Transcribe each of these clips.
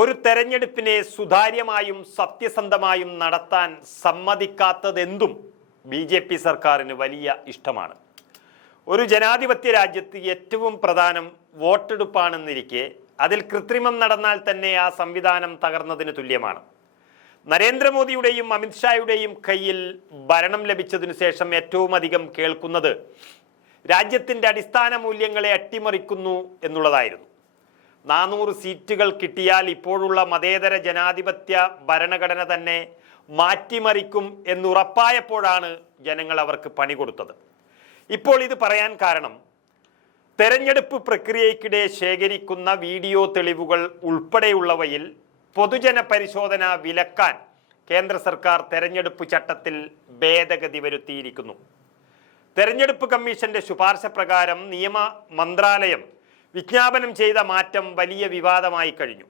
ഒരു തെരഞ്ഞെടുപ്പിനെ സുതാര്യമായും സത്യസന്ധമായും നടത്താൻ സമ്മതിക്കാത്തതെന്തും ബി ജെ പി സർക്കാരിന് വലിയ ഇഷ്ടമാണ്. ഒരു ജനാധിപത്യ രാജ്യത്ത് ഏറ്റവും പ്രധാനം വോട്ടെടുപ്പാണെന്നിരിക്കെ അതിൽ കൃത്രിമം നടന്നാൽ തന്നെ ആ സംവിധാനം തകർന്നതിന് തുല്യമാണ്. നരേന്ദ്രമോദിയുടെയും അമിത്ഷായുടെയും കയ്യിൽ ഭരണം ലഭിച്ചതിനു ശേഷം ഏറ്റവും അധികം കേൾക്കുന്നത് രാജ്യത്തിന്റെ അടിസ്ഥാന മൂല്യങ്ങളെ അട്ടിമറിക്കുന്നു എന്നുള്ളതായിരുന്നു. നാനൂറ് സീറ്റുകൾ കിട്ടിയാൽ ഇപ്പോഴുള്ള മതേതര ജനാധിപത്യ ഭരണഘടന തന്നെ മാറ്റിമറിക്കും എന്നുറപ്പായപ്പോഴാണ് ജനങ്ങൾ അവർക്ക് പണി കൊടുത്തത്. ഇപ്പോൾ ഇത് പറയാൻ കാരണം തെരഞ്ഞെടുപ്പ് പ്രക്രിയയ്ക്കിടെ ശേഖരിക്കുന്ന വീഡിയോ തെളിവുകൾ ഉൾപ്പെടെയുള്ളവയിൽ പൊതുജന പരിശോധന വിലക്കാൻ കേന്ദ്ര സർക്കാർ തെരഞ്ഞെടുപ്പ് ചട്ടത്തിൽ ഭേദഗതി വരുത്തിയിരിക്കുന്നു. തെരഞ്ഞെടുപ്പ് കമ്മീഷന്റെ ശുപാർശ പ്രകാരം നിയമ മന്ത്രാലയം വിജ്ഞാപനം ചെയ്ത മാറ്റം വലിയ വിവാദമായി കഴിഞ്ഞു.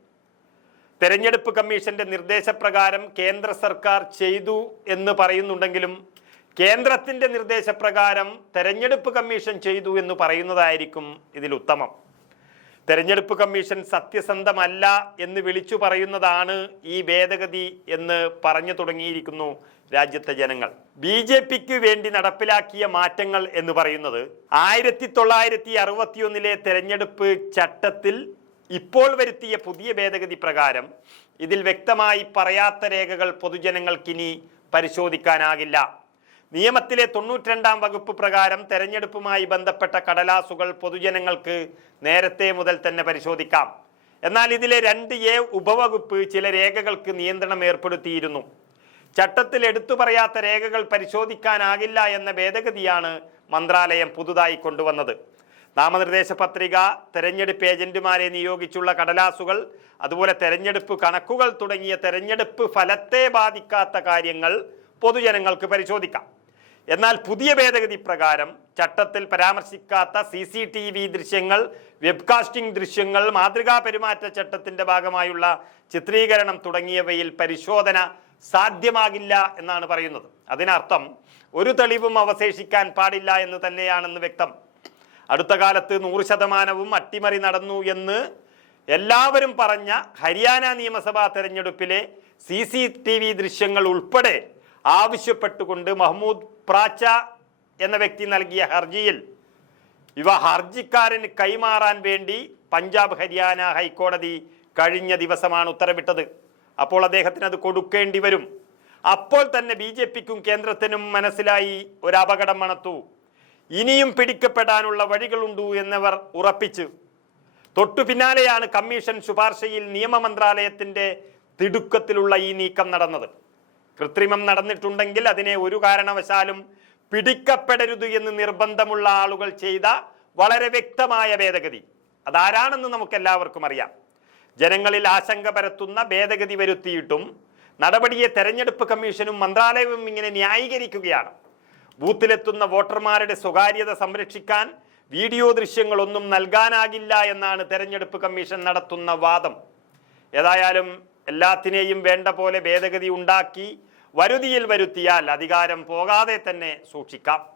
തെരഞ്ഞെടുപ്പ് കമ്മീഷന്റെ നിർദ്ദേശപ്രകാരം കേന്ദ്ര സർക്കാർ ചെയ്തു എന്ന് പറയുന്നുണ്ടെങ്കിലും കേന്ദ്രത്തിന്റെ നിർദ്ദേശപ്രകാരം തെരഞ്ഞെടുപ്പ് കമ്മീഷൻ ചെയ്തു എന്ന് പറയുന്നതായിരിക്കും ഇതിൽ ഉത്തമം തെരഞ്ഞെടുപ്പ് കമ്മീഷൻ സത്യസന്ധമല്ല എന്ന് വിളിച്ചു പറയുന്നതാണ് ഈ ഭേദഗതി എന്ന് പറഞ്ഞു തുടങ്ങിയിരിക്കുന്നു രാജ്യത്തെ ജനങ്ങൾ. ബി ജെ പിക്ക് വേണ്ടി നടപ്പിലാക്കിയ മാറ്റങ്ങൾ എന്ന് പറയുന്നത് ആയിരത്തി തൊള്ളായിരത്തി അറുപത്തിയൊന്നിലെ തെരഞ്ഞെടുപ്പ് ചട്ടത്തിൽ ഇപ്പോൾ വരുത്തിയ പുതിയ ഭേദഗതി പ്രകാരം ഇതിൽ വ്യക്തമായി പറയാത്ത രേഖകൾ പൊതുജനങ്ങൾക്കിനി പരിശോധിക്കാനാകില്ല. നിയമത്തിലെ തൊണ്ണൂറ്റിരണ്ടാം വകുപ്പ് പ്രകാരം തെരഞ്ഞെടുപ്പുമായി ബന്ധപ്പെട്ട കടലാസുകൾ പൊതുജനങ്ങൾക്ക് നേരത്തെ മുതൽ തന്നെ പരിശോധിക്കാം. എന്നാൽ ഇതിലെ രണ്ട് എ ഉപവകുപ്പ് ചില രേഖകൾക്ക് നിയന്ത്രണം ഏർപ്പെടുത്തിയിരുന്നു. ചട്ടത്തിൽ എടുത്തു പറയാത്ത രേഖകൾ പരിശോധിക്കാനാകില്ല എന്ന ഭേദഗതിയാണ് മന്ത്രാലയം പുതുതായി കൊണ്ടുവന്നത്. നാമനിർദ്ദേശ പത്രിക തെരഞ്ഞെടുപ്പ് ഏജന്റുമാരെ നിയോഗിച്ചുള്ള കടലാസുകൾ അതുപോലെ തെരഞ്ഞെടുപ്പ് കണക്കുകൾ തുടങ്ങിയ തെരഞ്ഞെടുപ്പ് ഫലത്തെ ബാധിക്കാത്ത കാര്യങ്ങൾ പൊതുജനങ്ങൾക്ക് പരിശോധിക്കാം. എന്നാൽ പുതിയ ഭേദഗതി പ്രകാരം ചട്ടത്തിൽ പരാമർശിക്കാത്ത സി സി ടി വി ദൃശ്യങ്ങൾ വെബ്കാസ്റ്റിംഗ് ദൃശ്യങ്ങൾ മാതൃകാ പെരുമാറ്റ ചട്ടത്തിന്റെ ഭാഗമായുള്ള ചിത്രീകരണം തുടങ്ങിയവയിൽ പരിശോധന സാധ്യമാകില്ല എന്നാണ് പറയുന്നത്. അതിനർത്ഥം ഒരു തെളിവും അവശേഷിക്കാൻ പാടില്ല എന്ന് തന്നെയാണെന്ന് വ്യക്തം. അടുത്ത കാലത്ത് നൂറ് ശതമാനവും അട്ടിമറി നടന്നു എന്ന് എല്ലാവരും പറഞ്ഞ ഹരിയാന നിയമസഭാ തെരഞ്ഞെടുപ്പിലെ സി സി ടി വി ദൃശ്യങ്ങൾ ഉൾപ്പെടെ ആവശ്യപ്പെട്ടുകൊണ്ട് മഹ്മൂദ് പ്രാച്ച എന്ന വ്യക്തി നൽകിയ ഹർജിയിൽ ഇവ ഹർജിക്കാരന് കൈമാറാൻ വേണ്ടി പഞ്ചാബ് ഹരിയാന ഹൈക്കോടതി കഴിഞ്ഞ ദിവസമാണ് ഉത്തരവിട്ടത്. അപ്പോൾ അദ്ദേഹത്തിന് അത് കൊടുക്കേണ്ടി വരും. അപ്പോൾ തന്നെ ബി ജെ പിക്കും കേന്ദ്രത്തിനും മനസ്സിലായി ഒരു അപകടം മണത്തു. ഇനിയും പിടിക്കപ്പെടാനുള്ള വഴികളുണ്ടു എന്നവർ ഉറപ്പിച്ചു. തൊട്ടു പിന്നാലെയാണ് കമ്മീഷൻ ശുപാർശയിൽ നിയമ മന്ത്രാലയത്തിന്റെ തിടുക്കത്തിലുള്ള ഈ നീക്കം നടന്നത്. കൃത്രിമം നടന്നിട്ടുണ്ടെങ്കിൽ അതിനെ ഒരു കാരണവശാലും പിടിക്കപ്പെടരുത് എന്ന് നിർബന്ധമുള്ള ആളുകൾ ചെയ്ത വളരെ വ്യക്തമായ ഭേദഗതി. അതാരാണെന്ന് നമുക്ക് എല്ലാവർക്കും അറിയാം. ജനങ്ങളിൽ ആശങ്ക പരത്തുന്ന ഭേദഗതി വരുത്തിയിട്ടും നടപടിയെ തെരഞ്ഞെടുപ്പ് കമ്മീഷനും മന്ത്രാലയവും ഇങ്ങനെ ന്യായീകരിക്കുകയാണ്. ബൂത്തിലെത്തുന്ന വോട്ടർമാരുടെ സ്വകാര്യത സംരക്ഷിക്കാൻ വീഡിയോ ദൃശ്യങ്ങളൊന്നും നൽകാനാകില്ല എന്നാണ് തെരഞ്ഞെടുപ്പ് കമ്മീഷൻ നടത്തുന്ന വാദം. ഏതായാലും എല്ലാത്തിനെയും വേണ്ട പോലെ ഭേദഗതി ഉണ്ടാക്കി വരുതിയിൽ വരുത്തിയാൽ അധികാരം പോകാതെ തന്നെ സൂക്ഷിക്കാം.